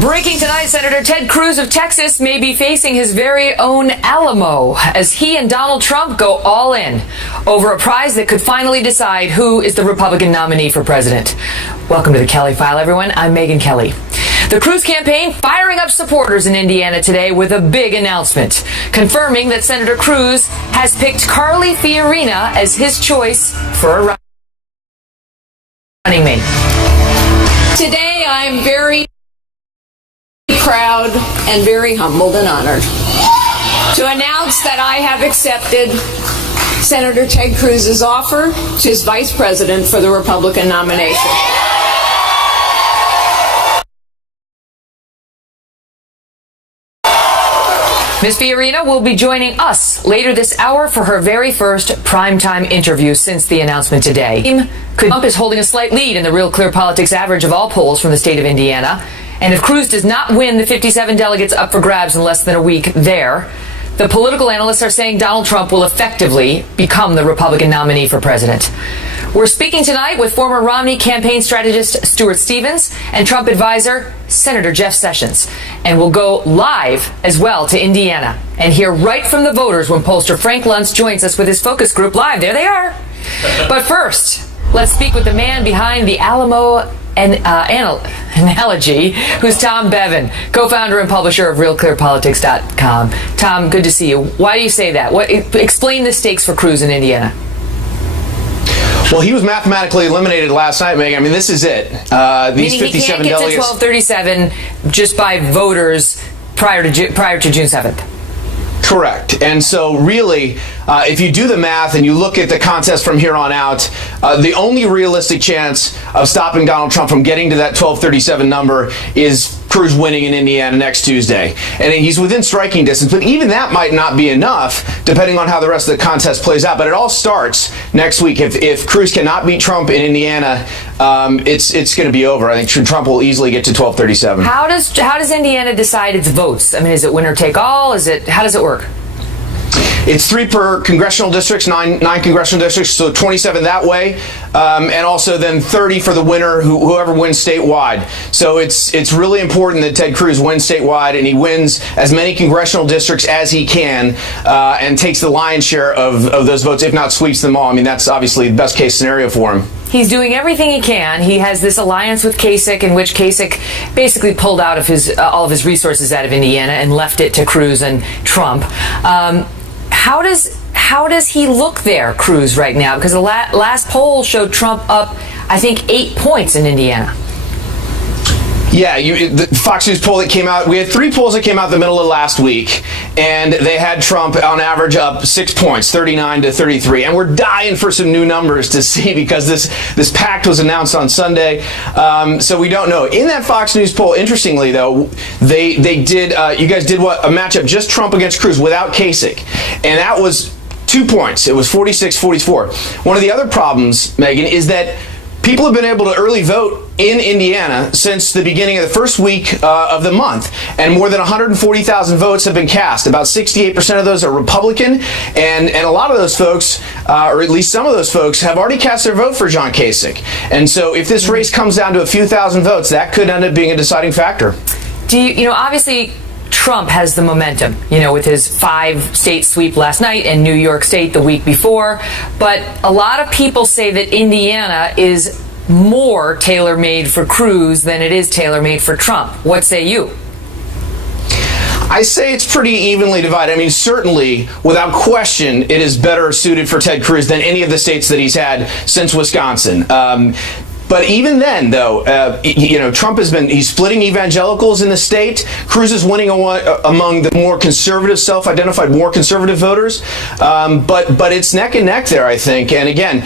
Breaking tonight, Senator Ted Cruz of Texas may be facing his very own Alamo as he and Donald Trump go all in over a prize that could finally decide who is the Republican nominee for president. Welcome to the Kelly File, everyone. I'm Megyn Kelly. The Cruz campaign firing up supporters in Indiana today with a big announcement, confirming that Senator Cruz has picked Carly Fiorina as his choice for a running mate. Today, I'm very proud and very humbled and honored to announce that I have accepted Senator Ted Cruz's offer as Vice President for the Republican nomination. Ms. Fiorina will be joining us later this hour for her very first primetime interview since the announcement today. Trump is holding a slight lead in the Real Clear Politics average of all polls from the state of Indiana. And if Cruz does not win the 57 delegates up for grabs in less than a week there, the political analysts are saying Donald Trump will effectively become the Republican nominee for president. We're speaking tonight with former Romney campaign strategist Stuart Stevens and Trump advisor Senator Jeff Sessions. And we'll go live as well to Indiana and hear right from the voters when pollster Frank Luntz joins us with his focus group live. There they are. But first, let's speak with the man behind the Alamo analogy, who's Tom Bevan, co-founder and publisher of RealClearPolitics.com. Tom, good to see you. Why do you say that? Explain the stakes for Cruz in Indiana. Well, he was mathematically eliminated last night, Megyn. I mean, this is it. These 57 delegates. He can't get to 1237 just by voters prior to June 7th. Correct. And so really, if you do the math and you look at the contest from here on out, the only realistic chance of stopping Donald Trump from getting to that 1237 number is Cruz winning in Indiana next Tuesday. And he's within striking distance, but even that might not be enough, depending on how the rest of the contest plays out. But it all starts next week. If Cruz cannot beat Trump in Indiana, it's going to be over. I think Trump will easily get to 1237. How does Indiana decide its votes? I mean, is it winner take all? How does it work? It's 3 per congressional districts, nine congressional districts, so 27 that way, and also then 30 for the winner, whoever wins statewide. So it's really important that Ted Cruz wins statewide, and he wins as many congressional districts as he can, and takes the lion's share of those votes, if not sweeps them all. I mean, that's obviously the best case scenario for him. He's doing everything he can. He has this alliance with Kasich, in which Kasich basically pulled out of all of his resources out of Indiana and left it to Cruz and Trump. How does he look there, Cruz, right now? Because the last poll showed Trump up, I think, 8 points in Indiana. Yeah, the Fox News poll that came out, we had 3 polls that came out the middle of last week, and they had Trump on average up 6 points, 39 to 33. And we're dying for some new numbers to see, because this pact was announced on Sunday, so we don't know. In that Fox News poll, interestingly though, they did, you guys did a matchup, just Trump against Cruz without Kasich, and that was 2 points. It was 46-44. One of the other problems, Megyn, is that people have been able to early vote in Indiana since the beginning of the first week of the month, and more than 140,000 votes have been cast. About 68% of those are Republican, and a lot of those folks, or at least some of those folks, have already cast their vote for John Kasich. And so if this race comes down to a few thousand votes, that could end up being a deciding factor. Obviously Trump has the momentum, with his 5-state sweep last night and New York State the week before. But a lot of people say that Indiana is more tailor-made for Cruz than it is tailor-made for Trump. What say you? I say it's pretty evenly divided. I mean, certainly, without question, it is better suited for Ted Cruz than any of the states that he's had since Wisconsin. But even then, though, Trump he's splitting evangelicals in the state. Cruz is winning among the more conservative, self-identified, more conservative voters. But it's neck and neck there, I think. And again,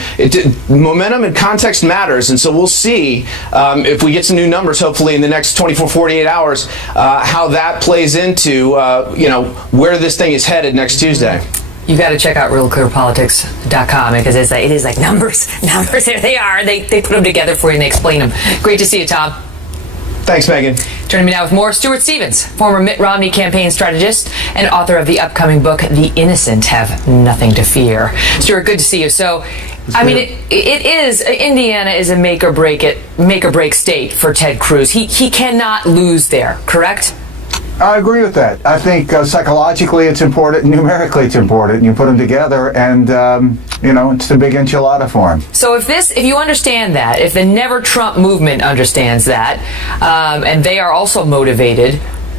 momentum and context matters. And so we'll see if we get some new numbers, hopefully in the next 24, 48 hours, how that plays into, where this thing is headed next Tuesday. You got to check out RealClearPolitics.com, because it is like numbers. There they are. They put them together for you and they explain them. Great to see you, Tom. Thanks, Megyn. Joining me now with more, Stuart Stevens, former Mitt Romney campaign strategist and author of the upcoming book, The Innocent Have Nothing to Fear. Stuart, good to see you. So I mean, it is. Indiana is a make or break state for Ted Cruz. He cannot lose there, correct? I agree with that. I think psychologically it's important, numerically it's important. You put them together, and it's the big enchilada for him. So if you understand that, if the Never Trump movement understands that, and they are also motivated,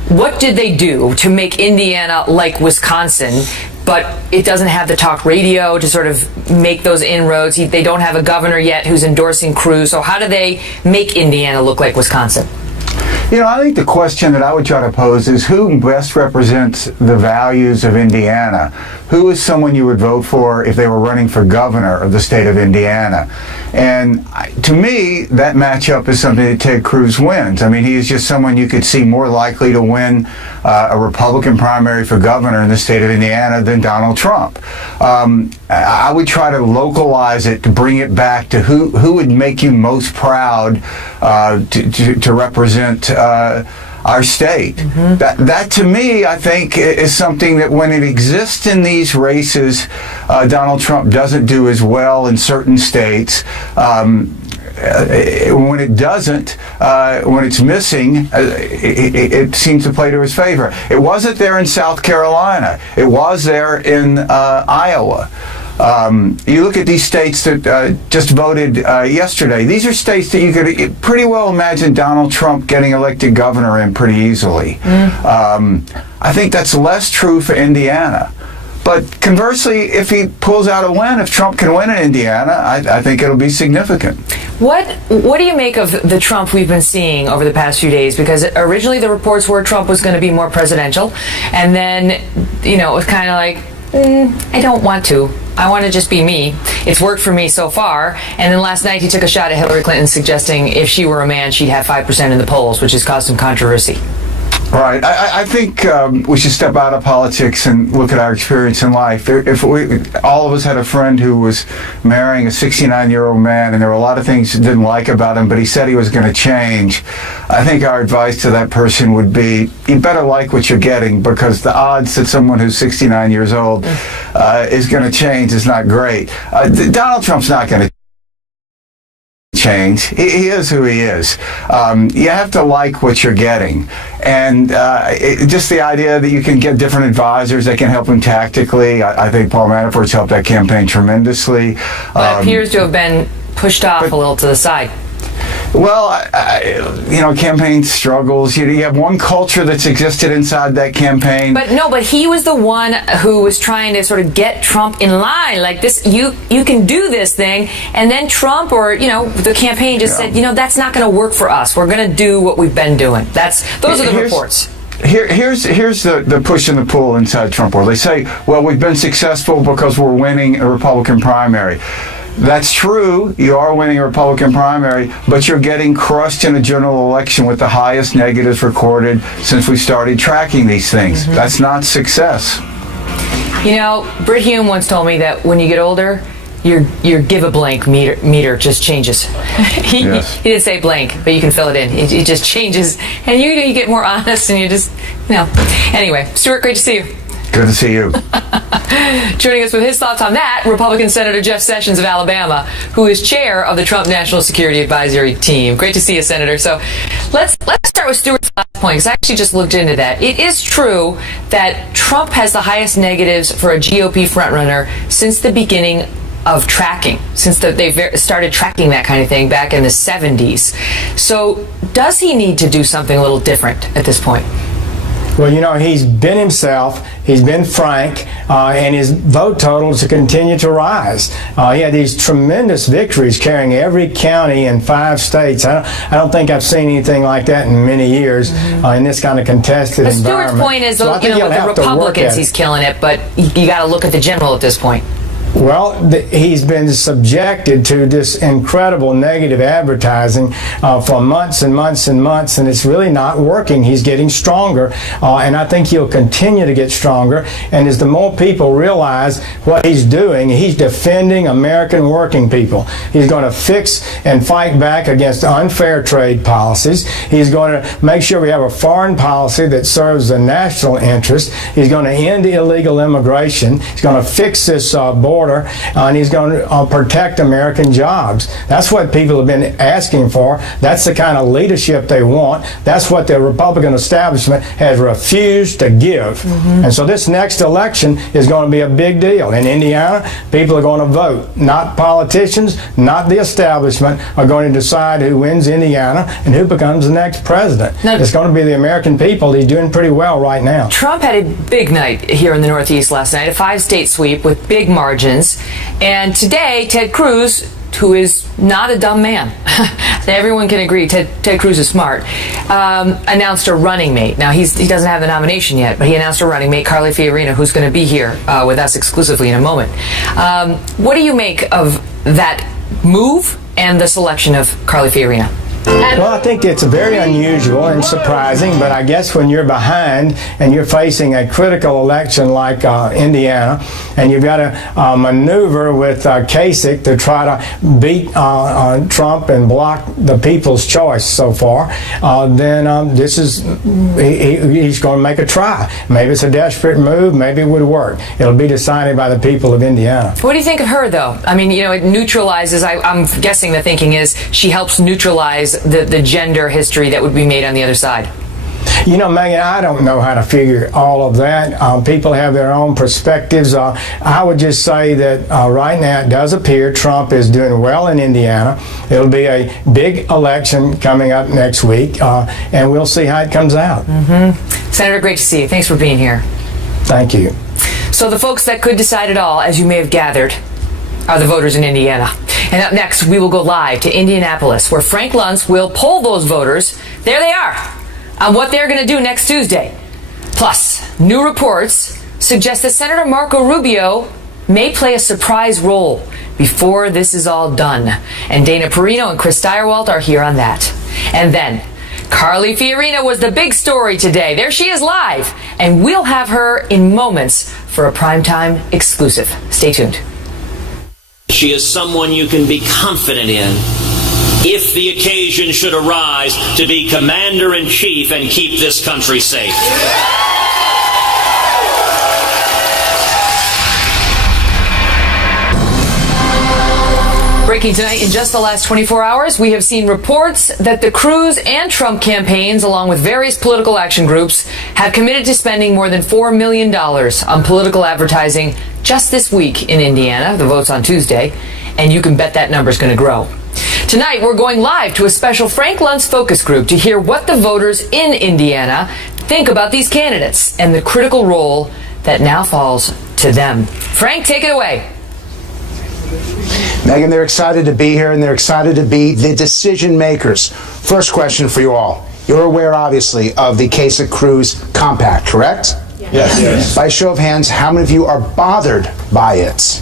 what did they do to make Indiana like Wisconsin? But it doesn't have the talk radio to sort of make those inroads. They don't have a governor yet who's endorsing Cruz. So how do they make Indiana look like Wisconsin? I think the question that I would try to pose is who best represents the values of Indiana? Who is someone you would vote for if they were running for governor of the state of Indiana? And to me, that matchup is something that Ted Cruz wins. I mean, he is just someone you could see more likely to win a Republican primary for governor in the state of Indiana than Donald Trump. I would try to localize it, to bring it back to who would make you most proud to represent our state. Mm-hmm. That to me, I think, is something that when it exists in these races, Donald Trump doesn't do as well in certain states. When it doesn't, when it's missing, it seems to play to his favor. It wasn't there in South Carolina. It was there in Iowa. You look at these states that just voted yesterday. These are states that you could pretty well imagine Donald Trump getting elected governor in pretty easily. I think that's less true for Indiana. But conversely, if he pulls out a win, if Trump can win in Indiana, I think it'll be significant. What do you make of the Trump we've been seeing over the past few days? Because originally the reports were Trump was going to be more presidential, and then, it was kind of like, I don't want to. I want to just be me. It's worked for me so far. And then last night he took a shot at Hillary Clinton, suggesting if she were a man, she'd have 5% in the polls, which has caused some controversy. Right. I think we should step out of politics and look at our experience in life. If all of us had a friend who was marrying a 69-year-old man, and there were a lot of things he didn't like about him, but he said he was going to change, I think our advice to that person would be, you better like what you're getting, because the odds that someone who's 69 years old is going to change is not great. Donald Trump's not going to change. He is who he is. You have to like what you're getting. And just the idea that you can get different advisors that can help him tactically. I think Paul Manafort's helped that campaign tremendously. But it appears to have been pushed off a little to the side. Well, campaign struggles. You have one culture that's existed inside that campaign. But he was the one who was trying to sort of get Trump in line. Like this, you can do this thing. And then Trump the campaign just said, that's not going to work for us. We're going to do what we've been doing. Those are the reports. Here's the push and the pull inside Trump world. They say, well, we've been successful because we're winning a Republican primary. That's true, you are winning a Republican primary, but you're getting crushed in a general election with the highest negatives recorded since we started tracking these things. Mm-hmm. That's not success. Britt Hume once told me that when you get older, your give a blank meter just changes. He didn't say blank, but you can fill it in. It just changes, and you get more honest, and you just, Anyway, Stuart, great to see you. Good to see you. Joining us with his thoughts on that, Republican Senator Jeff Sessions of Alabama, who is chair of the Trump National Security Advisory Team. Great to see you, Senator. So let's start with Stuart's last point, because I actually just looked into that. It is true that Trump has the highest negatives for a GOP frontrunner since the beginning of tracking, since they started tracking that kind of thing back in the 70s. So does he need to do something a little different at this point? Well, he's been himself, he's been frank, and his vote totals continue to rise. He had these tremendous victories carrying every county in 5 states. I don't think I've seen anything like that in many years in this kind of contested environment. Stuart's point is, with the Republicans, he's killing it, but you got to look at the general at this point. Well, he's been subjected to this incredible negative advertising for months and months and months, and it's really not working. He's getting stronger, and I think he'll continue to get stronger. And as the more people realize what he's doing, he's defending American working people. He's going to fix and fight back against unfair trade policies. He's going to make sure we have a foreign policy that serves the national interest. He's going to end illegal immigration. He's going to fix this border border, and he's going to protect American jobs. That's what people have been asking for. That's the kind of leadership they want. That's what the Republican establishment has refused to give. And so this next election is going to be a big deal. In Indiana, people are going to vote. Not politicians, not the establishment are going to decide who wins Indiana and who becomes the next president. Now, it's going to be the American people. He's doing pretty well right now. Trump had a big night here in the Northeast last night, a 5-state sweep with big margins. And today, Ted Cruz, who is not a dumb man, everyone can agree Ted Cruz is smart, announced a running mate. Now, he doesn't have the nomination yet, but he announced a running mate, Carly Fiorina, who's going to be here with us exclusively in a moment. What do you make of that move and the selection of Carly Fiorina? Well, I think it's very unusual and surprising, but I guess when you're behind and you're facing a critical election like Indiana, and you've got to maneuver with Kasich to try to beat Trump and block the people's choice so far, then this is, he's going to make a try. Maybe it's a desperate move, maybe it would work. It'll be decided by the people of Indiana. What do you think of her, though? I mean, it neutralizes, I'm guessing the thinking is she helps neutralize the gender history that would be made on the other side. Megyn, I don't know how to figure all of that. People have their own perspectives. I would just say that right now it does appear Trump is doing well in Indiana. It'll be a big election coming up next week, and we'll see how it comes out. Senator, great to see you. Thanks for being here. Thank you. So the folks that could decide it all, as you may have gathered, are the voters in Indiana. And up next, we will go live to Indianapolis, where Frank Luntz will poll those voters. There they are, on what they're going to do next Tuesday. Plus, new reports suggest that Senator Marco Rubio may play a surprise role before this is all done. And Dana Perino and Chris Steyerwalt are here on that. And then, Carly Fiorina was the big story today. There she is live, and we'll have her in moments for a primetime exclusive. Stay tuned. She is someone you can be confident in if the occasion should arise to be commander-in-chief and keep this country safe. Breaking tonight, in just the last 24 hours, we have seen reports that the Cruz and Trump campaigns, along with various political action groups, have committed to spending more than $4 million on political advertising just this week in Indiana. The vote's on Tuesday, and you can bet that number's going to grow. Tonight, we're going live to a special Frank Luntz focus group to hear what the voters in Indiana think about these candidates and the critical role that now falls to them. Frank, take it away. Megyn, they're excited to be here, and they're excited to be the decision makers. First question for you all. You're aware, obviously, of the Kasich-Cruz compact, correct? Yes. By show of hands, how many of you are bothered by it?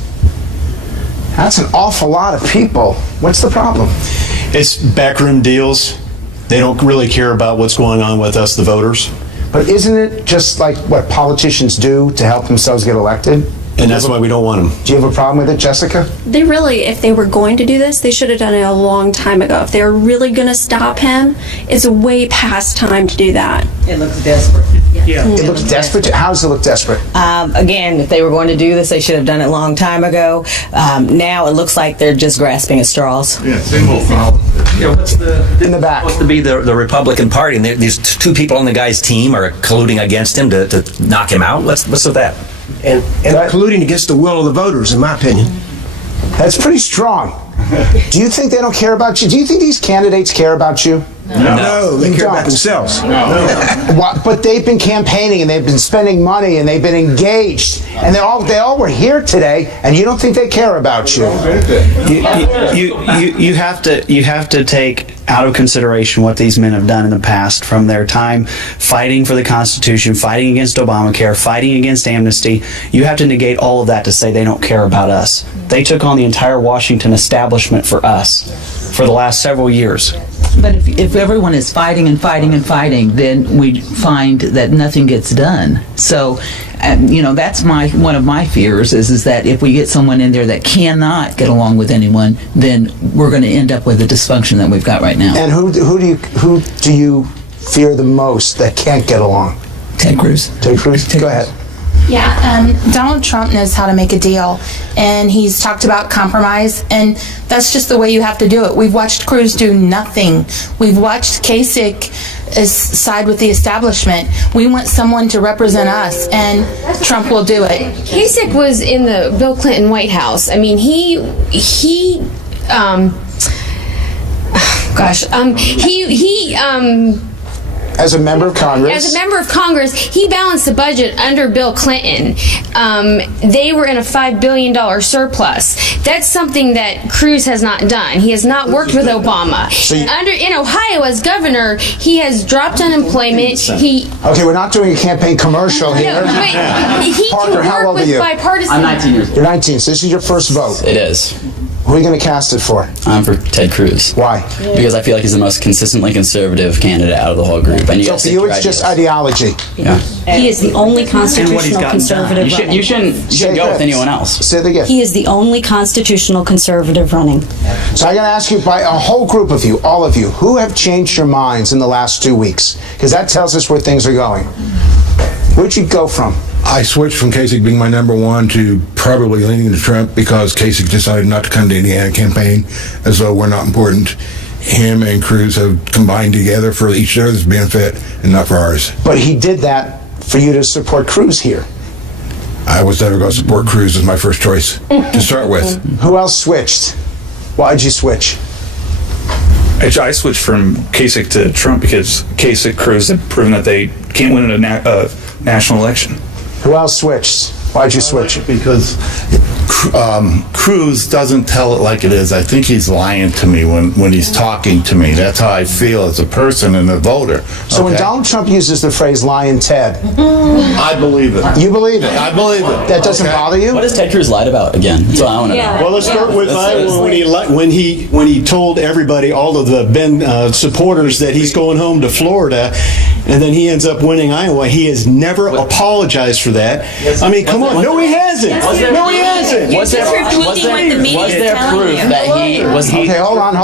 That's an awful lot of people. What's the problem? It's backroom deals. They don't really care about what's going on with us, the voters. But isn't it just like what politicians do to help themselves get elected? And that's why we don't want them. Do you have a problem with it, Jessica? They really, if they were going to do this, they should have done it a long time ago. If they were really going to stop him, it's way past time to do that. It looks desperate. Yeah. It looks desperate? How does it look desperate? Again, if they were going to do this, they should have done it a long time ago. Now it looks like they're just grasping at straws. Yeah, same old problem. What's in the back? Supposed to be the Republican Party, and these two people on the guy's team are colluding against him to knock him out. What's with that? And colluding against the will of the voters, in my opinion. That's pretty strong. Do you think they don't care about you? Do you think these candidates care about you? No, they care about themselves. But they've been campaigning, and they've been spending money, and they've been engaged, and they all were here today, and you don't think they care about you? You have to take out of consideration what these men have done in the past, from their time fighting for the Constitution, fighting against Obamacare, fighting against amnesty. You have to negate all of that to say they don't care about us. They took on the entire Washington establishment for us for the last several years. But if everyone is fighting and fighting and fighting, then we find that nothing gets done. So, that's one of my fears is that if we get someone in there that cannot get along with anyone, then we're going to end up with the dysfunction that we've got right now. And who do you fear the most that can't get along? Ted Cruz. Ted Cruz? Go ahead. Yeah, Donald Trump knows how to make a deal, and he's talked about compromise, and that's just the way you have to do it. We've watched Cruz do nothing. We've watched Kasich side with the establishment. We want someone to represent us, and Trump will do it. Kasich was in the Bill Clinton White House. I mean, he as a member of Congress. As a member of Congress, he balanced the budget under Bill Clinton. They were in a $5 billion surplus. That's something that Cruz has not done. He has not worked with Obama. In Ohio, as governor, he has dropped unemployment. Okay, we're not doing a campaign commercial here. No, but he Parker, can how work old are with you? bipartisan. I'm 19 years old. You're 19, so this is your first vote. It is. Who are you going to cast it for? I'm for Ted Cruz. Why? Because I feel like he's the most consistently conservative candidate out of the whole group. And So for you, it's just ideology. Yeah. He is the only constitutional conservative You running. you shouldn't go with anyone else. Say it again. He is the only constitutional conservative running. So I'm going to ask you, by a whole group of you, all of you, who have changed your minds in the last 2 weeks? Because that tells us where things are going. Where'd you go from? I switched from Kasich being my number one to probably leaning to Trump because Kasich decided not to come to Indiana campaign as though we're not important. Him and Cruz have combined together for each other's benefit and not for ours. But he did that for you to support Cruz here. I was never going to support Cruz as my first choice to start with. Who else switched? Why'd you switch? I switched from Kasich to Trump because Kasich, Cruz have proven that they can't win a national election. Who else switched? Why'd you switch? Because Cruz doesn't tell it like it is. I think he's lying to me when he's talking to me. That's how I feel as a person and a voter. So when Donald Trump uses the phrase "lying Ted," I believe it. You believe it? I believe it. That doesn't bother you? What has Ted Cruz lied about again? That's what I want to know. Well, let's start with Iowa when he told everybody, all of the Ben supporters, that he's going home to Florida, and then he ends up winning Iowa. He has never apologized for that. I mean, come on. No, he hasn't. No, he hasn't. Was there proof that he was? Okay, hold on.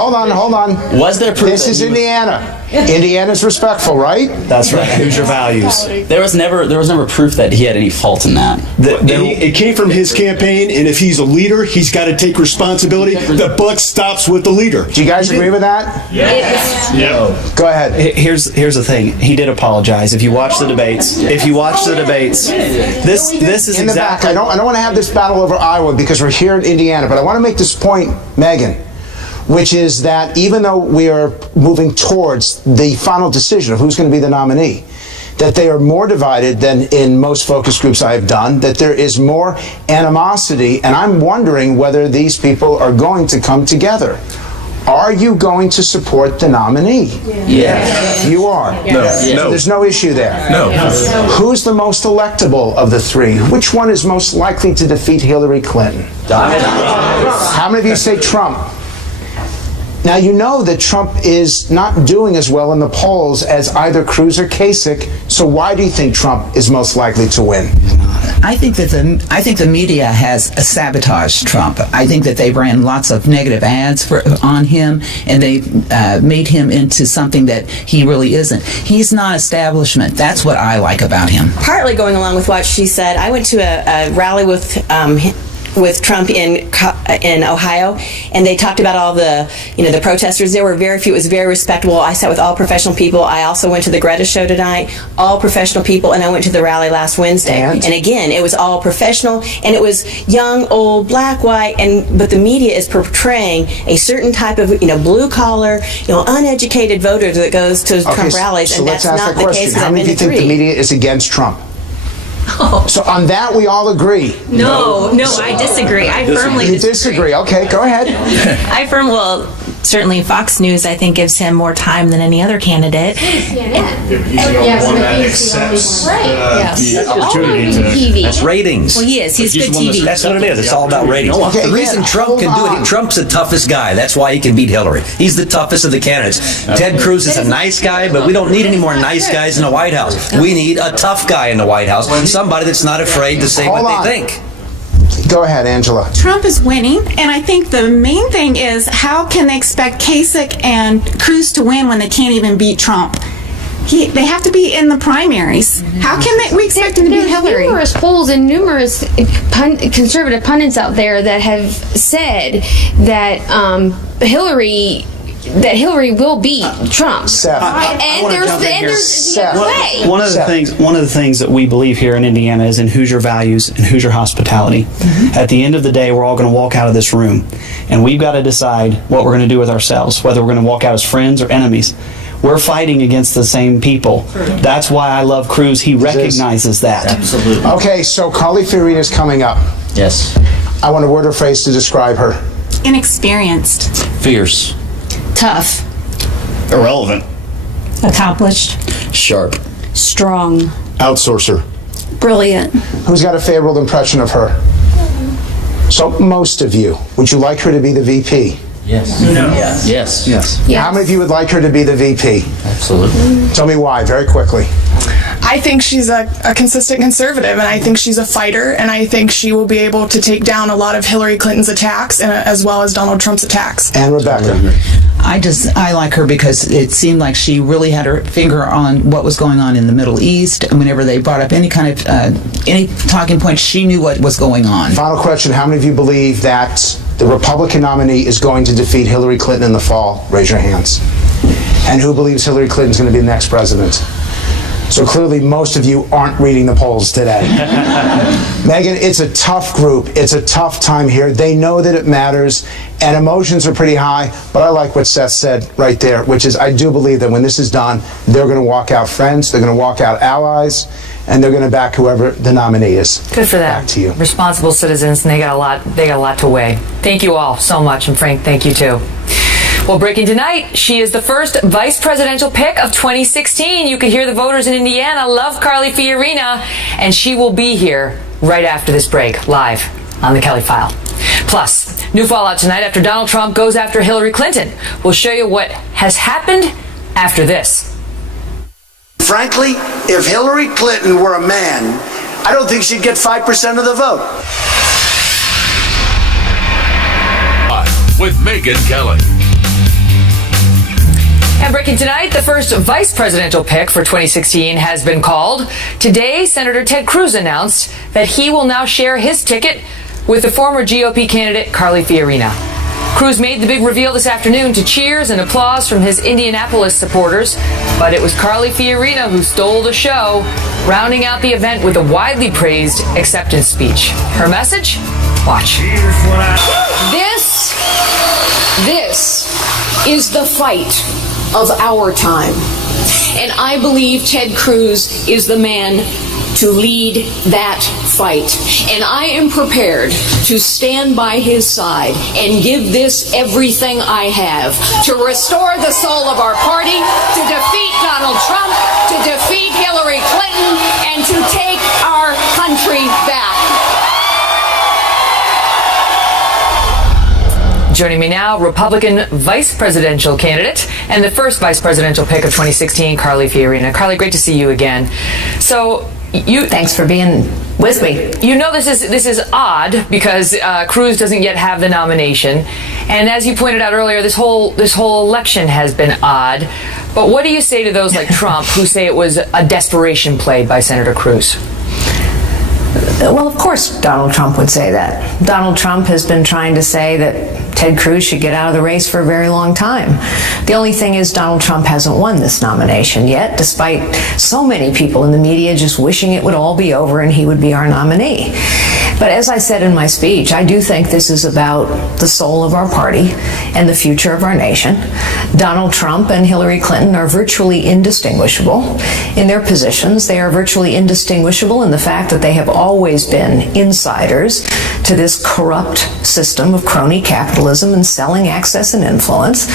Was there proof? This is Indiana. Indiana's respectful, right? That's right. Who's your values? There was never proof that he had any fault in that. It came from his campaign, and if he's a leader, he's got to take responsibility. The buck stops with the leader. Do you guys agree with that? Yes. Yeah. Go ahead. Here's the thing. He did apologize. If you watch the debates, this is in the back. I don't want to have this battle over Iowa because we're here in Indiana, but I want to make this point, Megyn, which is that even though we are moving towards the final decision of who's going to be the nominee, that they are more divided than in most focus groups I have done, that there is more animosity, and I'm wondering whether these people are going to come together. Are you going to support the nominee? Yeah. You are? No. So there's no issue there? No. Who's the most electable of the three? Which one is most likely to defeat Hillary Clinton? How many of you say Trump? Now, you know that Trump is not doing as well in the polls as either Cruz or Kasich, so why do you think Trump is most likely to win? I think the media has sabotaged Trump. I think that they ran lots of negative ads on him, and they made him into something that he really isn't. He's not establishment. That's what I like about him. Partly going along with what she said, I went to a rally with Trump in Ohio, and they talked about all the protesters. There were very few. It was very respectable. I sat with all professional people. I also went to the Greta show tonight, all professional people, and I went to the rally last Wednesday. And again, it was all professional, and it was young, old, black, white, but the media is portraying a certain type of blue collar, uneducated voter that goes to Trump rallies, so and let's that's ask not that the question. case. How many do you think the media is against Trump? Oh. So on that, we all agree. No, I disagree. I firmly disagree. Okay, go ahead. Certainly Fox News, I think, gives him more time than any other candidate. That's ratings. Well, he is. He's good TV. That's what it is. It's all about ratings. Okay, the reason Trump can do it, Trump's the toughest guy. That's why he can beat Hillary. He's the toughest of the candidates. Ted Cruz is a nice guy, but we don't need any more nice guys in the White House. We need a tough guy in the White House. Somebody that's not afraid to say what they think. Go ahead, Angela. Trump is winning, and I think the main thing is how can they expect Kasich and Cruz to win when they can't even beat Trump? They have to be in the primaries. How can we expect him to beat Hillary? Numerous polls and numerous conservative pundits out there that have said that Hillary will beat Trump. And there's no way. One of the things that we believe here in Indiana is in Hoosier values and Hoosier hospitality. At the end of the day, we're all going to walk out of this room, and we've got to decide what we're going to do with ourselves, whether we're going to walk out as friends or enemies. We're fighting against the same people. That's why I love Cruz. He recognizes that. Absolutely. Okay, so Carly Fiorina is coming up. Yes. I want a word or phrase to describe her. Inexperienced. Fierce. Tough. Irrelevant. Accomplished. Sharp. Strong. Outsourcer. Brilliant. Who's got a favorable impression of her? So most of you, would you like her to be the VP? Yes. No. Yes. How many of you would like her to be the VP? Absolutely. Tell me why, very quickly. I think she's a consistent conservative, and I think she's a fighter, and I think she will be able to take down a lot of Hillary Clinton's attacks as well as Donald Trump's attacks. And Rebecca. I like her because it seemed like she really had her finger on what was going on in the Middle East, and whenever they brought up any kind of any talking points, she knew what was going on. Final question, how many of you believe that the Republican nominee is going to defeat Hillary Clinton in the fall? Raise your hands. And who believes Hillary Clinton is going to be the next president? So clearly most of you aren't reading the polls today. Megyn, it's a tough group. It's a tough time here. They know that it matters, and emotions are pretty high, but I like what Seth said right there, which is I do believe that when this is done, they're going to walk out friends, they're going to walk out allies, and they're going to back whoever the nominee is. Good for them. Back to you. Responsible citizens, and they got a lot to weigh. Thank you all so much, and Frank, thank you too. Well, breaking tonight, she is the first vice presidential pick of 2016. You can hear the voters in Indiana love Carly Fiorina, and she will be here right after this break, live on The Kelly File. Plus, new fallout tonight after Donald Trump goes after Hillary Clinton. We'll show you what has happened after this. Frankly, if Hillary Clinton were a man, I don't think she'd get 5% of the vote. With Megyn Kelly. And breaking tonight, the first vice presidential pick for 2016 has been called. Today, Senator Ted Cruz announced that he will now share his ticket with the former GOP candidate Carly Fiorina. Cruz made the big reveal this afternoon to cheers and applause from his Indianapolis supporters, but it was Carly Fiorina who stole the show, rounding out the event with a widely praised acceptance speech. Her message? Watch. This is the fight of our time. And I believe Ted Cruz is the man to lead that fight. And I am prepared to stand by his side and give this everything I have to restore the soul of our party, to defeat Donald Trump, to defeat Hillary Clinton, and to take our country back. Joining me now, Republican vice presidential candidate and the first vice presidential pick of 2016, Carly Fiorina. Carly, great to see you again. So thanks for being with me. You know this is odd because Cruz doesn't yet have the nomination, and as you pointed out earlier, this whole election has been odd. But what do you say to those like Trump who say it was a desperation play by Senator Cruz? Well, of course Donald Trump would say that. Donald Trump has been trying to say that Ted Cruz should get out of the race for a very long time. The only thing is Donald Trump hasn't won this nomination yet, despite so many people in the media just wishing it would all be over and he would be our nominee. But as I said in my speech, I do think this is about the soul of our party and the future of our nation. Donald Trump and Hillary Clinton are virtually indistinguishable in their positions. They are virtually indistinguishable in the fact that they have always been insiders to this corrupt system of crony capitalism and selling access and influence.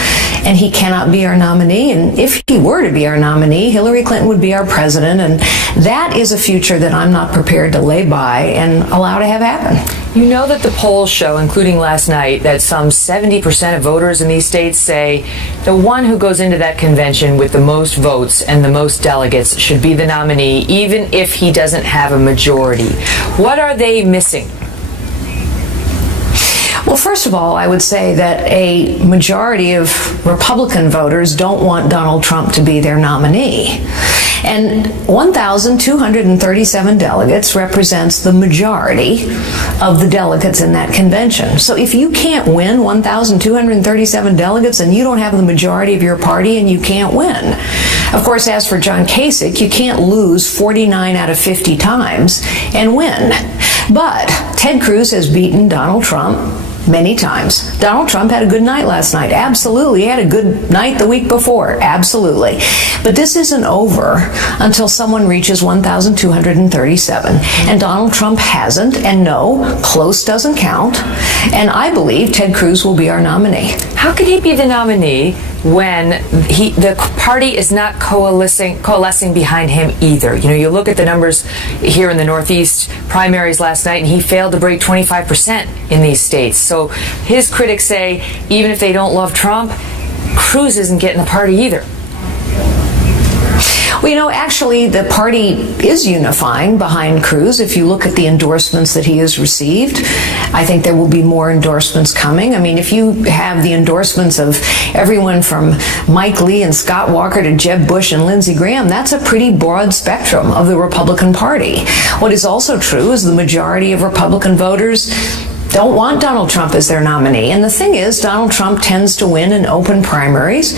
And he cannot be our nominee. And if he were to be our nominee, Hillary Clinton would be our president. And that is a future that I'm not prepared to lay by and allow to have happen. You know that the polls show, including last night, that some 70% of voters in these states say the one who goes into that convention with the most votes and the most delegates should be the nominee, even if he doesn't have a majority. What are they missing? Well, Well, first of all, I would say that a majority of Republican voters don't want Donald Trump to be their nominee. And 1,237 delegates represents the majority of the delegates in that convention. So if you can't win 1,237 delegates, then you don't have the majority of your party and you can't win. Of course, as for John Kasich, you can't lose 49 out of 50 times and win. But Ted Cruz has beaten Donald Trump many times. Donald Trump had a good night last night. Absolutely. He had a good night the week before. Absolutely. But this isn't over until someone reaches 1,237. And Donald Trump hasn't. And no, close doesn't count. And I believe Ted Cruz will be our nominee. How can he be the nominee when the party is not coalescing behind him either? You know, you look at the numbers here in the Northeast primaries last night, and he failed to break 25% in these states. So his critics say even if they don't love Trump, Cruz isn't getting the party either. Well, you know, actually, the party is unifying behind Cruz. If you look at the endorsements that he has received, I think there will be more endorsements coming. I mean, if you have the endorsements of everyone from Mike Lee and Scott Walker to Jeb Bush and Lindsey Graham, that's a pretty broad spectrum of the Republican Party. What is also true is the majority of Republican voters don't want Donald Trump as their nominee. And the thing is, Donald Trump tends to win in open primaries,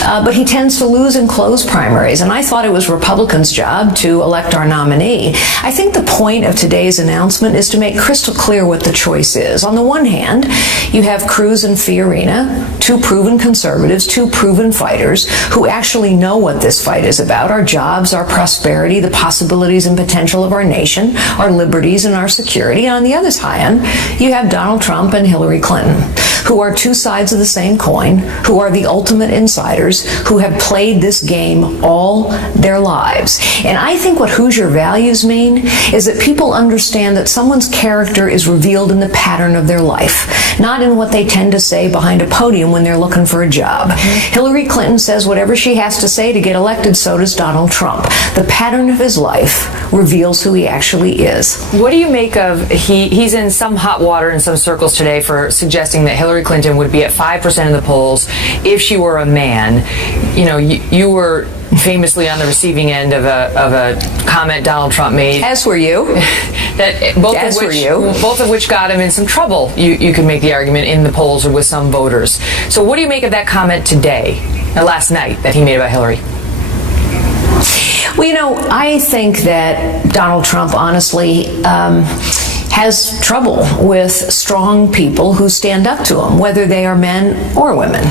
but he tends to lose in closed primaries. And I thought it was Republicans' job to elect our nominee. I think the point of today's announcement is to make crystal clear what the choice is. On the one hand, you have Cruz and Fiorina, two proven conservatives, two proven fighters who actually know what this fight is about: our jobs, our prosperity, the possibilities and potential of our nation, our liberties and our security. And on the other hand, you have Donald Trump and Hillary Clinton, who are two sides of the same coin, who are the ultimate insiders, who have played this game all their lives. And I think what Hoosier values mean is that people understand that someone's character is revealed in the pattern of their life, not in what they tend to say behind a podium when they're looking for a job. Hillary Clinton says whatever she has to say to get elected, so does Donald Trump. The pattern of his life reveals who he actually is. What do you make of, he's in some hot water in some circles today for suggesting that Hillary Clinton would be at 5% in the polls if she were a man. You know, you were famously on the receiving end of a comment Donald Trump made. As were you. Both of which got him in some trouble, you could make the argument, in the polls or with some voters. So what do you make of that comment today, or last night, that he made about Hillary? Well, you know, I think that Donald Trump, honestly, has trouble with strong people who stand up to him, whether they are men or women.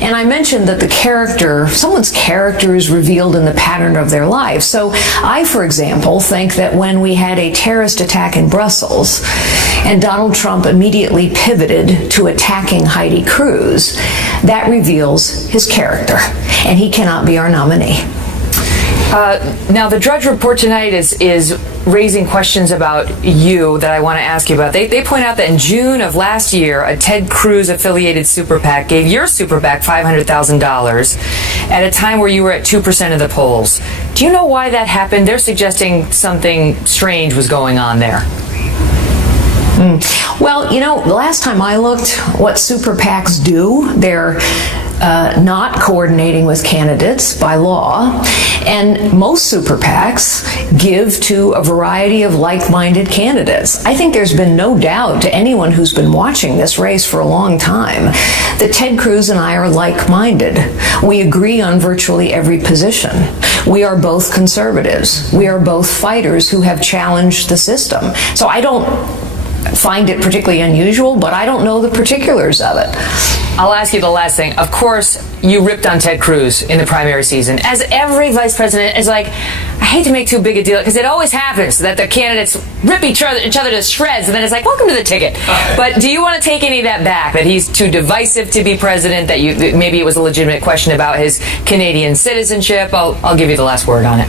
And I mentioned that someone's character is revealed in the pattern of their life. So I, for example, think that when we had a terrorist attack in Brussels and Donald Trump immediately pivoted to attacking Heidi Cruz, that reveals his character, and he cannot be our nominee. Now, the Drudge Report tonight is raising questions about you that I want to ask you about. They point out that in June of last year, a Ted Cruz-affiliated super PAC gave your super PAC $500,000 at a time where you were at 2% of the polls. Do you know why that happened? They're suggesting something strange was going on there. Well, you know, the last time I looked, what super PACs do, they're not coordinating with candidates by law, and most super PACs give to a variety of like-minded candidates. I think there's been no doubt to anyone who's been watching this race for a long time that Ted Cruz and I are like-minded. We agree on virtually every position. We are both conservatives. We are both fighters who have challenged the system. So I don't find it particularly unusual, but I don't know the particulars of it. I'll ask you the last thing. Of course, you ripped on Ted Cruz in the primary season, as every vice president is like. I hate to make too big a deal, because it always happens that the candidates rip each other to shreds, and then it's like, welcome to the ticket. But do you want to take any of that back, that he's too divisive to be president, that maybe it was a legitimate question about his Canadian citizenship? I'll give you the last word on it.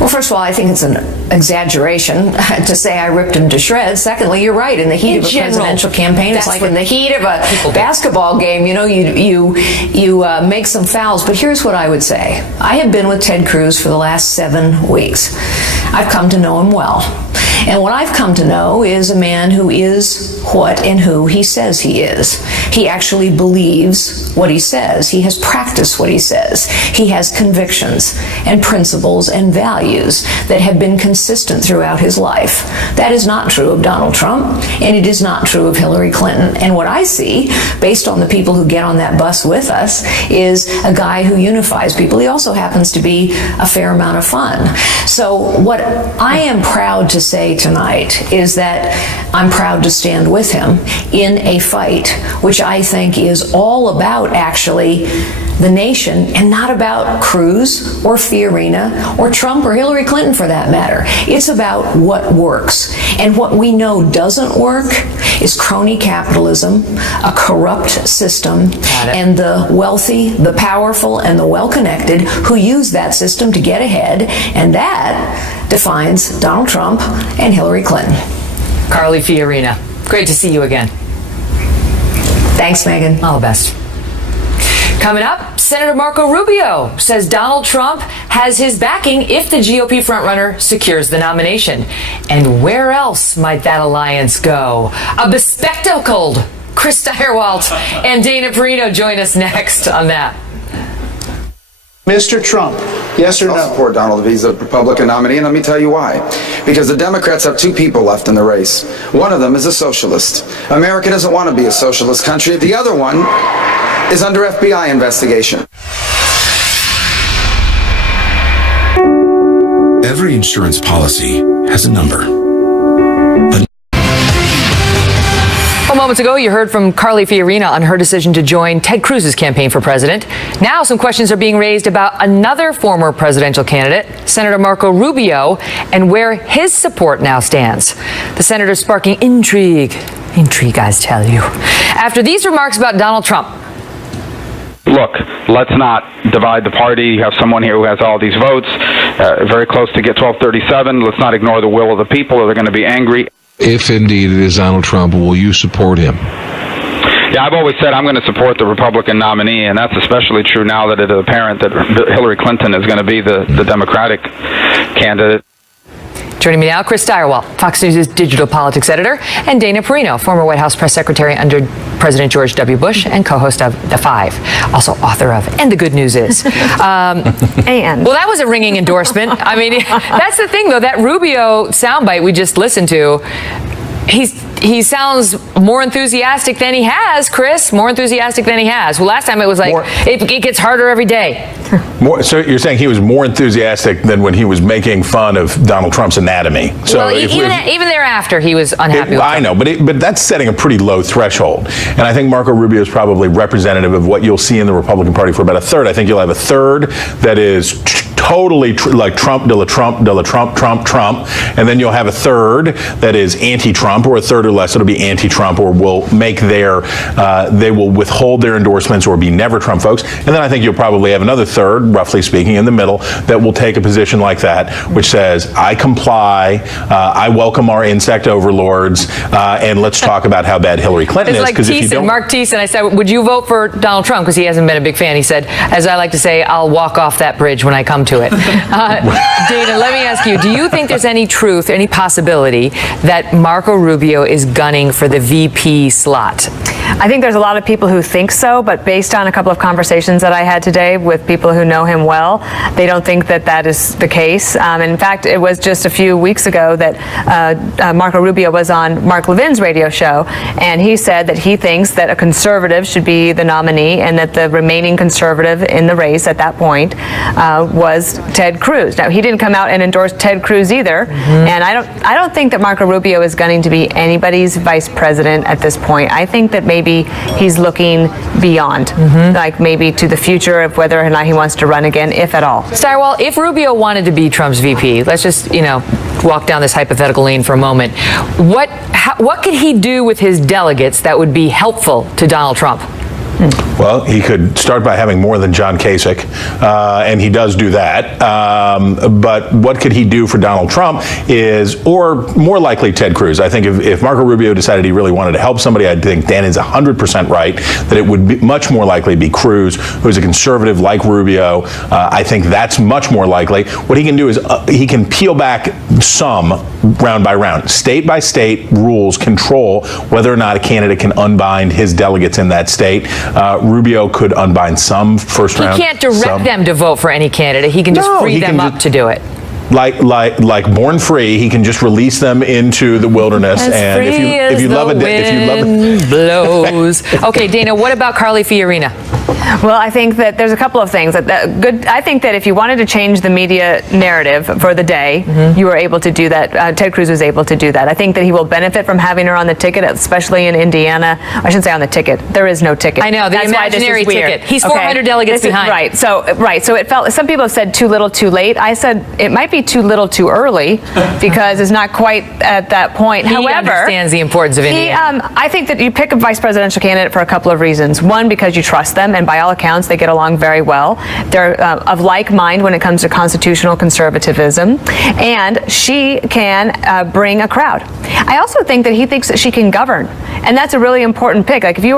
Well, first of all, I think it's an exaggeration to say I ripped him to shreds. Secondly, you're right. In the heat of a presidential campaign, it's like in the heat of a basketball game, you know, you make some fouls. But here's what I would say. I have been with Ted Cruz for the last 7 weeks. I've come to know him well. And what I've come to know is a man who is what and who he says he is. He actually believes what he says. He has practiced what he says. He has convictions and principles and values that have been consistent throughout his life. That is not true of Donald Trump, and it is not true of Hillary Clinton. And what I see, based on the people who get on that bus with us, is a guy who unifies people. He also happens to be a fair amount of fun. So what I am proud to say tonight is that I'm proud to stand with him in a fight which I think is all about actually the nation and not about Cruz or Fiorina or Trump or Hillary Clinton for that matter. It's about what works. And what we know doesn't work is crony capitalism, a corrupt system, and the wealthy, the powerful, and the well-connected who use that system to get ahead, and that defines Donald Trump and Hillary Clinton. Carly Fiorina, great to see you again. Thanks, Megyn. All the best. Coming up, Senator Marco Rubio says Donald Trump has his backing if the GOP frontrunner secures the nomination. And where else might that alliance go? A bespectacled Chris Steyerwalt and Dana Perino join us next on that. Mr. Trump, yes or no? I'll support Donald if he's a Republican nominee, and let me tell you why. Because the Democrats have two people left in the race. One of them is a socialist. America doesn't want to be a socialist country. The other one is under FBI investigation. Every insurance policy has a number. Moments ago, you heard from Carly Fiorina on her decision to join Ted Cruz's campaign for president. Now some questions are being raised about another former presidential candidate, Senator Marco Rubio, and where his support now stands. The senator sparking intrigue, I tell you, after these remarks about Donald Trump. Look, let's not divide the party. You have someone here who has all these votes, very close to get 1237. Let's not ignore the will of the people, or they're going to be angry. If indeed it is Donald Trump, will you support him? Yeah, I've always said I'm going to support the Republican nominee, and that's especially true now that it is apparent that Hillary Clinton is going to be the Democratic candidate. Joining me now, Chris Steyerwalt, Fox News' digital politics editor, and Dana Perino, former White House press secretary under President George W. Bush and co-host of The Five, also author of And the Good News Is. Well, that was a ringing endorsement. I mean, that's the thing, though, that Rubio soundbite we just listened to, he sounds more enthusiastic than he has, Chris. More enthusiastic than he has. Well, last time it was like, it gets harder every day. So you're saying he was more enthusiastic than when he was making fun of Donald Trump's anatomy. So well, even thereafter, he was unhappy with I know, but that's setting a pretty low threshold. And I think Marco Rubio is probably representative of what you'll see in the Republican Party for about a third. I think you'll have a third that is totally like Trump, de la Trump, Trump, and then you'll have a third that is anti-Trump, or a third or less that'll be anti-Trump, or will make they will withhold their endorsements or be never Trump folks. And then I think you'll probably have another third, roughly speaking, in the middle that will take a position like that, which says, I comply, I welcome our insect overlords, and let's talk about how bad Hillary Clinton is. It's like Thiessen, Mark Thiessen. I said, would you vote for Donald Trump? Because he hasn't been a big fan. He said, as I like to say, I'll walk off that bridge when I come to it. Dana, let me ask you, do you think there's any truth, any possibility that Marco Rubio is gunning for the VP slot? I think there's a lot of people who think so, but based on a couple of conversations that I had today with people who know him well, they don't think that that is the case. In fact, it was just a few weeks ago that Marco Rubio was on Mark Levin's radio show, and he said that he thinks that a conservative should be the nominee, and that the remaining conservative in the race at that point was Ted Cruz. Now, he didn't come out and endorse Ted Cruz either, and I don't think that Marco Rubio is gunning to be anybody's vice president at this point. I think that maybe he's looking beyond, like maybe to the future of whether or not he wants to run again, if at all. Steyerwalt, if Rubio wanted to be Trump's VP, let's just, walk down this hypothetical lane for a moment. What could he do with his delegates that would be helpful to Donald Trump? Well, he could start by having more than John Kasich, and he does do that. But what could he do for Donald Trump or more likely Ted Cruz? I think if Marco Rubio decided he really wanted to help somebody, I think Dan is 100% right that it would be much more likely to be Cruz, who's a conservative like Rubio. I think that's much more likely. What he can do is he can peel back some round by round. State by state rules control whether or not a candidate can unbind his delegates in that state. Rubio could unbind some first round. He can't direct them to vote for any candidate. He can just free them up to do it. Like Born Free, he can just release them into the wilderness. And if you love it, blows. Okay, Dana, what about Carly Fiorina? Well, I think that there's a couple of things. I think that if you wanted to change the media narrative for the day, you were able to do that. Ted Cruz was able to do that. I think that he will benefit from having her on the ticket, especially in Indiana. I shouldn't say on the ticket. There is no ticket. I know, the imaginary ticket. He's 400 delegates behind. Right. So it felt, some people have said too little too late. I said it might be too little too early because it's not quite at that point. He However, understands the importance of Indiana. I think that you pick a vice presidential candidate for a couple of reasons. One, because you trust them, and by all accounts, they get along very well. They're of like mind when it comes to constitutional conservatism, and she can bring a crowd. I also think that he thinks that she can govern, and that's a really important pick. Like he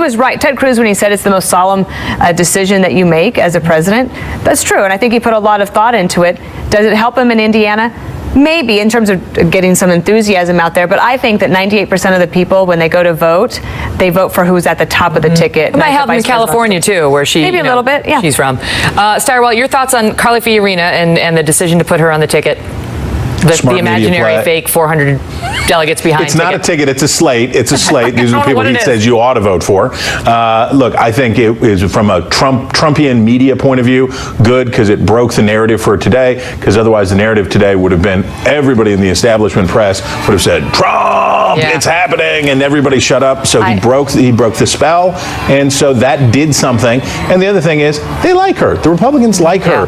was right, Ted Cruz, when he said it's the most solemn decision that you make as a president. That's true, and I think he put a lot of thought into it. Does it help him in Indiana? Maybe, in terms of getting some enthusiasm out there, but I think that 98% of the people, when they go to vote, they vote for who's at the top of the ticket. It might help in California, too, where she, maybe a little bit, yeah. She's from. Styrewell, your thoughts on Carly Fiorina and the decision to put her on the ticket? The imaginary fake 400 delegates behind. It's not a ticket, it's a slate. It's a slate. These are the people he says you ought to vote for. Look, I think it is, from a Trumpian media point of view, good, because it broke the narrative for today, because otherwise the narrative today would have been, everybody in the establishment press would have said, Trump, it's happening, and everybody shut up. So he broke the spell, and so that did something. And the other thing is, they like her. The Republicans like her.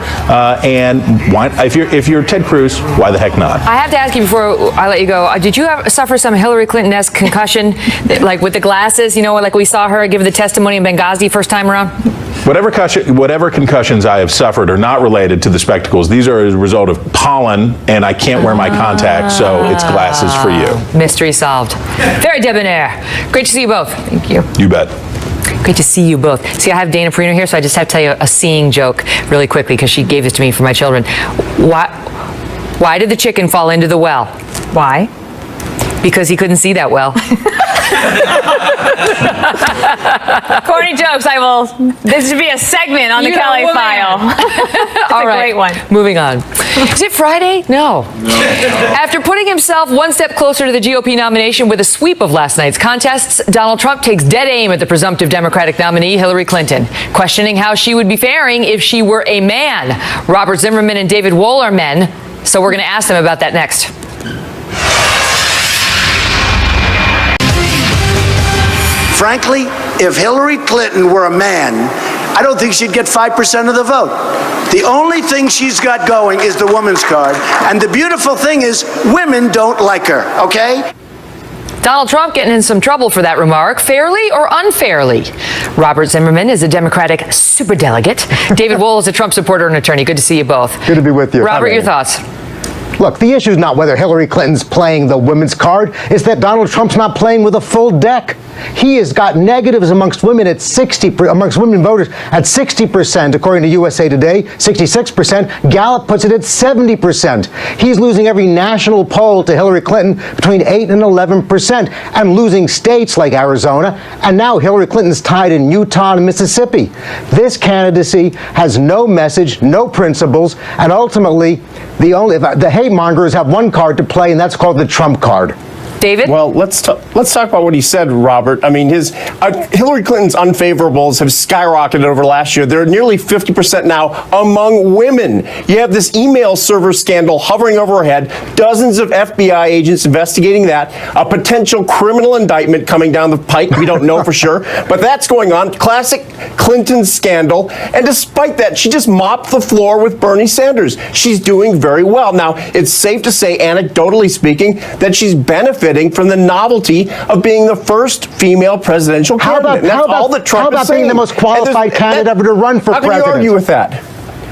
And why, if you're Ted Cruz, why the heck not? I have to ask you before I let you go, did you suffer some Hillary Clinton-esque concussion, like with the glasses, like we saw her give the testimony in Benghazi first time around? Whatever concussions I have suffered are not related to the spectacles. These are a result of pollen, and I can't wear my contacts, so it's glasses for you. Mystery solved. Very debonair. Great to see you both. Thank you. You bet. Great to see you both. See, I have Dana Perino here, so I just have to tell you a seeing joke really quickly, because she gave this to me for my children. Why did the chicken fall into the well? Why? Because he couldn't see that well. Corny jokes, this should be a segment on the Kelly File. It's a great one. Moving on. Is it Friday? No. After putting himself one step closer to the GOP nomination with a sweep of last night's contests, Donald Trump takes dead aim at the presumptive Democratic nominee, Hillary Clinton, questioning how she would be faring if she were a man. Robert Zimmerman and David Wohl are men, so we're going to ask them about that next. Frankly, if Hillary Clinton were a man, I don't think she'd get 5% of the vote. The only thing she's got going is the woman's card. And the beautiful thing is, women don't like her, okay? Donald Trump getting in some trouble for that remark, fairly or unfairly. Robert Zimmerman is a Democratic superdelegate. David Wohl is a Trump supporter and attorney. Good to see you both. Good to be with you. Robert, your thoughts? Look, the issue is not whether Hillary Clinton's playing the women's card. It's that Donald Trump's not playing with a full deck. He has got negatives amongst women amongst women voters at 60%, according to USA Today, 66%. Gallup puts it at 70%. He's losing every national poll to Hillary Clinton between 8 and 11%, and losing states like Arizona. And now Hillary Clinton's tied in Utah and Mississippi. This candidacy has no message, no principles, and ultimately, the hate mongers have one card to play, and that's called the Trump card. David? Well, let's talk about what he said, Robert. I mean, Hillary Clinton's unfavorables have skyrocketed over last year. They're nearly 50% now among women. You have this email server scandal hovering over her head, dozens of FBI agents investigating that, a potential criminal indictment coming down the pike. We don't know for sure, but that's going on. Classic Clinton scandal. And despite that, she just mopped the floor with Bernie Sanders. She's doing very well. Now, it's safe to say, anecdotally speaking, that she's benefiting benefiting from the novelty of being the first female presidential candidate. That's all that Trump is saying. Being the most qualified candidate ever to run for president? How can you argue with that?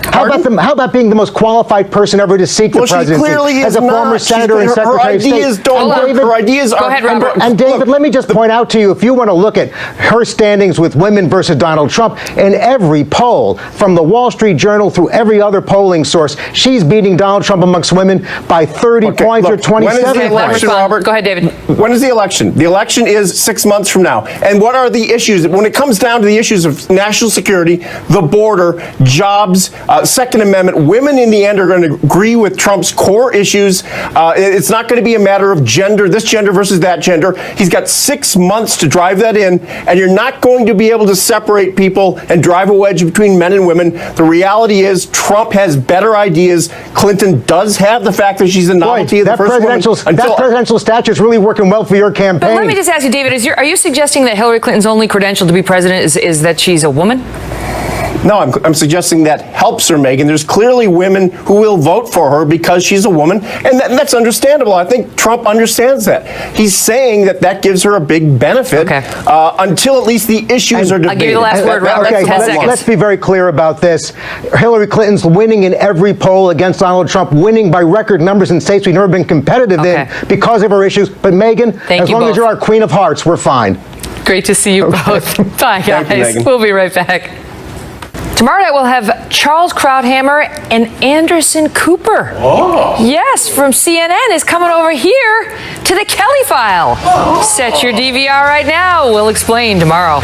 How about being the most qualified person ever to seek the presidency? She clearly is as a former senator and secretary of state. Her ideas Go ahead, Robert. And David, let me just point out to you, if you want to look at her standings with women versus Donald Trump, in every poll, from the Wall Street Journal through every other polling source, she's beating Donald Trump amongst women by 30 points or 27 points. Robert? Go ahead, David. When is the election? The election is 6 months from now. And what are the issues? When it comes down to the issues of national security, the border, jobs, Second Amendment, women in the end are going to agree with Trump's core issues. It's not going to be a matter of gender, this gender versus that gender. He's got 6 months to drive that in, and you're not going to be able to separate people and drive a wedge between men and women. The reality is Trump has better ideas. Clinton does have the fact that she's a novelty of the first woman. That presidential stature is really working well for your campaign. But let me just ask you, David, are you suggesting that Hillary Clinton's only credential to be president is that she's a woman? No, I'm suggesting that helps her, Megyn. There's clearly women who will vote for her because she's a woman, and that's understandable. I think Trump understands that. He's saying that gives her a big benefit until at least the issues are debated. I'll give you the last word, Robert. Okay, 10 seconds. let's be very clear about this. Hillary Clinton's winning in every poll against Donald Trump, winning by record numbers in states we've never been competitive in because of her issues. But Megyn, as long as you're our Queen of Hearts, we're fine. Great to see you both. Bye, guys. We'll be right back. Tomorrow night we'll have Charles Krauthammer and Anderson Cooper. Oh. Yes, from CNN is coming over here to the Kelly File. Set your DVR right now. We'll explain tomorrow.